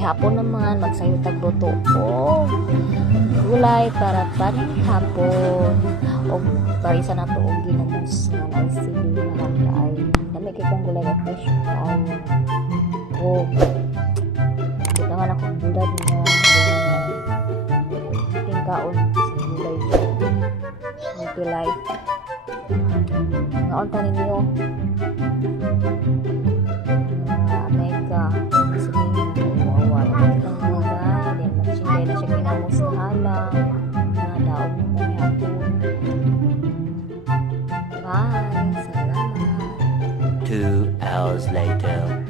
Kay hapon naman, magsayutag luto ko. Gulay para taning hapon. O parisa na to, o ginamos nga na ICD na kay dami kay kong gulay at fresh kayo. O, ito naman akong bulad nga kaon sa gulay pilay nga unta ninyo mega sige wawa ang gulay then magsingay na siya ginamos na halang na daog mo kami hapon. Bye, salamat. 2 hours later.